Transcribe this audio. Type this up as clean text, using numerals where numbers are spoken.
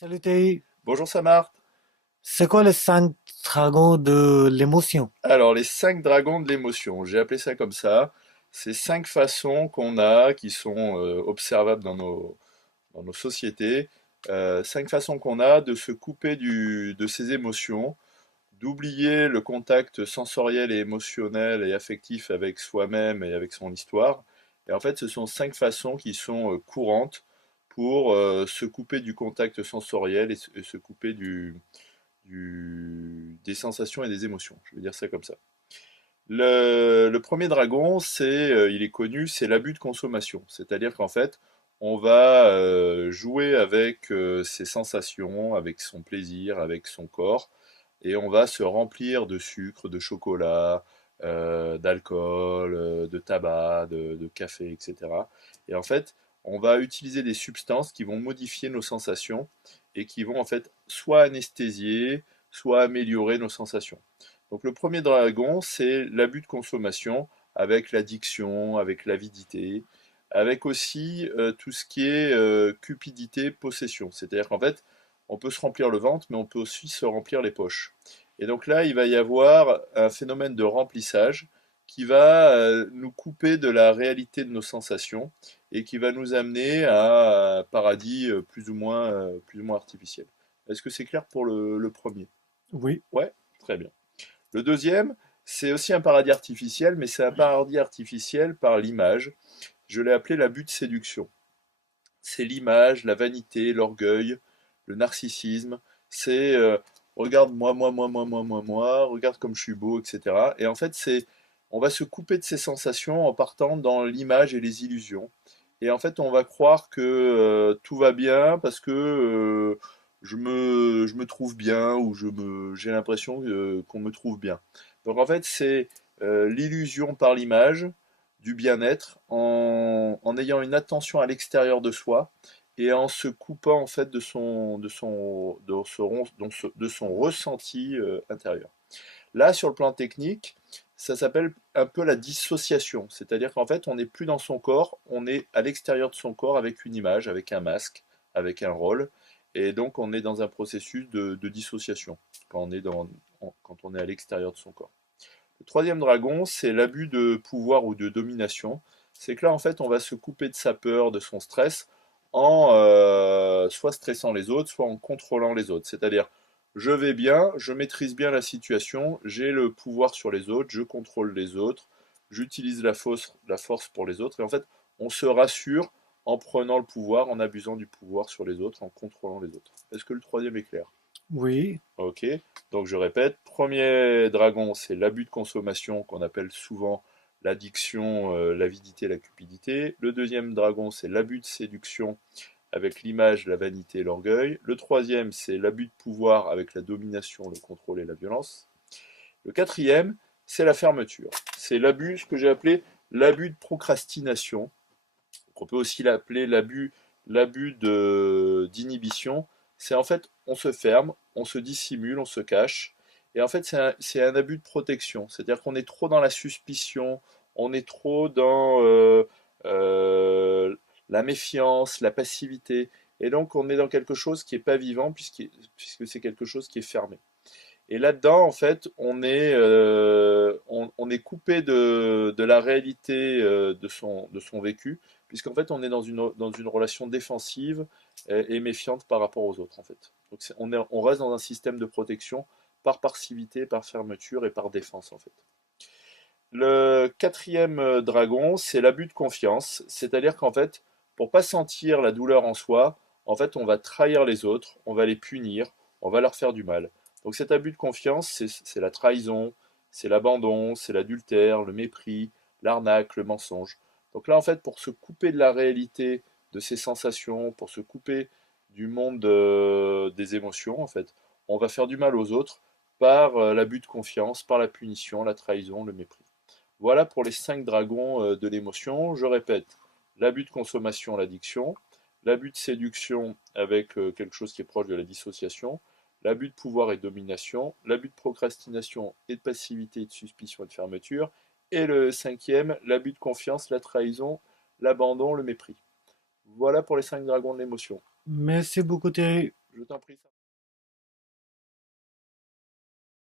Salut Thierry, Bonjour Samar. c'est quoi les cinq dragons de l'émotion? Alors, les 5 dragons de l'émotion, j'ai appelé ça comme ça. C'est 5 façons qu'on a, qui sont observables dans nos sociétés. 5 façons qu'on a de se couper de ses émotions, d'oublier le contact sensoriel et émotionnel et affectif avec soi-même et avec son histoire. Et en fait, ce sont 5 façons qui sont courantes pour se couper du contact sensoriel et se couper des sensations et des émotions. Je vais dire ça comme ça. Le premier dragon, il est connu, c'est l'abus de consommation. C'est-à-dire qu'en fait, on va jouer avec ses sensations, avec son plaisir, avec son corps, et on va se remplir de sucre, de chocolat, d'alcool, de tabac, de café, etc. Et en fait, on va utiliser des substances qui vont modifier nos sensations et qui vont en fait soit anesthésier, soit améliorer nos sensations. Donc le premier dragon, c'est l'abus de consommation avec l'addiction, avec l'avidité, avec aussi tout ce qui est cupidité, possession. C'est-à-dire qu'en fait, on peut se remplir le ventre, mais on peut aussi se remplir les poches. Et donc là, il va y avoir un phénomène de remplissage qui va nous couper de la réalité de nos sensations et qui va nous amener à un paradis plus ou moins artificiel. Est-ce que c'est clair pour le premier? Oui, Ouais, très bien. Le deuxième, c'est aussi un paradis artificiel, mais c'est un paradis artificiel par l'image. Je l'ai appelé l'abus de séduction. C'est l'image, la vanité, l'orgueil, le narcissisme. C'est regarde moi, moi, moi, moi, moi, moi, moi, regarde comme je suis beau, etc. Et en fait, on va se couper de ces sensations en partant dans l'image et les illusions. Et en fait, on va croire que tout va bien parce que je me trouve bien ou j'ai l'impression qu'on me trouve bien. Donc en fait, c'est l'illusion par l'image du bien-être en ayant une attention à l'extérieur de soi et en se coupant en fait de son ressenti intérieur. Là, sur le plan technique, ça s'appelle un peu la dissociation, c'est-à-dire qu'en fait, on n'est plus dans son corps, on est à l'extérieur de son corps avec une image, avec un masque, avec un rôle, et donc on est dans un processus de dissociation quand on est à l'extérieur de son corps. Le troisième dragon, c'est l'abus de pouvoir ou de domination. C'est que là, en fait, on va se couper de sa peur, de son stress, en soit stressant les autres, soit en contrôlant les autres. C'est-à-dire, je vais bien, je maîtrise bien la situation, j'ai le pouvoir sur les autres, je contrôle les autres, j'utilise la force pour les autres. Et en fait, on se rassure en prenant le pouvoir, en abusant du pouvoir sur les autres, en contrôlant les autres. Est-ce que le troisième est clair? oui, Ok, donc je répète, premier dragon, c'est l'abus de consommation qu'on appelle souvent l'addiction, l'avidité, la cupidité. Le deuxième dragon, c'est l'abus de séduction avec l'image, la vanité et l'orgueil. Le troisième, c'est l'abus de pouvoir avec la domination, le contrôle et la violence. Le quatrième, c'est la fermeture. C'est l'abus, ce que j'ai appelé l'abus de procrastination. On peut aussi l'appeler d'inhibition. C'est en fait, on se ferme, on se dissimule, on se cache. Et en fait, c'est un abus de protection. C'est-à-dire qu'on est trop dans la suspicion, on est trop dans euh, la méfiance, la passivité. Et donc, on est dans quelque chose qui n'est pas vivant puisque c'est quelque chose qui est fermé. Et là-dedans, en fait, on est coupé de la réalité de son vécu, puisqu'en fait, on est dans une relation défensive et méfiante par rapport aux autres, en fait. Donc, on reste dans un système de protection par passivité, par fermeture et par défense, en fait. Le quatrième dragon, c'est l'abus de confiance, c'est-à-dire qu'en fait, pour pas sentir la douleur en soi, en fait, on va trahir les autres, on va les punir, on va leur faire du mal. Donc cet abus de confiance, c'est la trahison, c'est l'abandon, c'est l'adultère, le mépris, l'arnaque, le mensonge. Donc là, en fait, pour se couper de la réalité, de ses sensations, pour se couper du monde des émotions, en fait, on va faire du mal aux autres par l'abus de confiance, par la punition, la trahison, le mépris. Voilà pour les 5 dragons de l'émotion. Je répète, l'abus de consommation, l'addiction, l'abus de séduction avec quelque chose qui est proche de la dissociation, l'abus de pouvoir et de domination, l'abus de procrastination et de passivité, de suspicion et de fermeture, et le cinquième, l'abus de confiance, la trahison, l'abandon, le mépris. Voilà pour les 5 dragons de l'émotion. merci beaucoup Thierry. Je t'en prie.